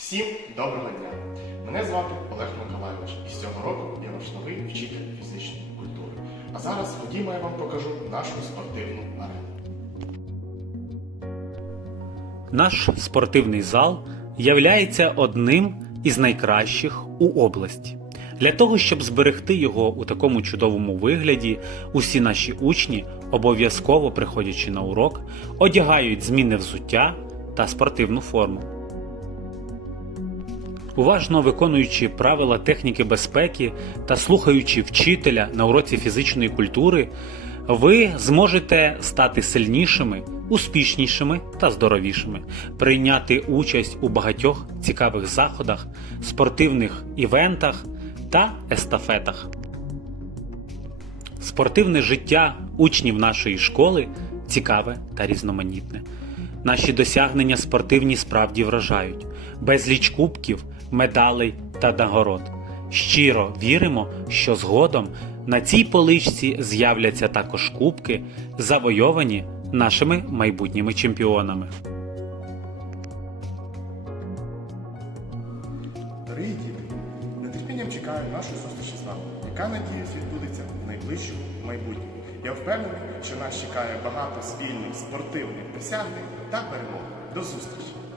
Всім доброго дня! Мене звати Олег Миколайович, і з цього року я ваш новий вчитель фізичної культури. А зараз ходімо, я вам покажу нашу спортивну арену. Наш спортивний зал являється одним із найкращих у області. Для того, щоб зберегти його у такому чудовому вигляді, усі наші учні, обов'язково приходячи на урок, одягають змінне взуття та спортивну форму. Уважно виконуючи правила техніки безпеки та слухаючи вчителя на уроці фізичної культури, ви зможете стати сильнішими, успішнішими та здоровішими, прийняти участь у багатьох цікавих заходах, спортивних івентах та естафетах. Спортивне життя учнів нашої школи цікаве та різноманітне. Наші досягнення спортивні справді вражають, безліч кубків, медалей та нагород. Щиро віримо, що згодом на цій поличці з'являться також кубки, завойовані нашими майбутніми чемпіонами. Дорогі діти, нетерпінням чекаю нашої зустрічі з вами, яка, надіюсь, відбудеться в найближчому майбутньому. Я впевнений, що нас чекає багато спільних спортивних досягнень та перемог. До зустрічі!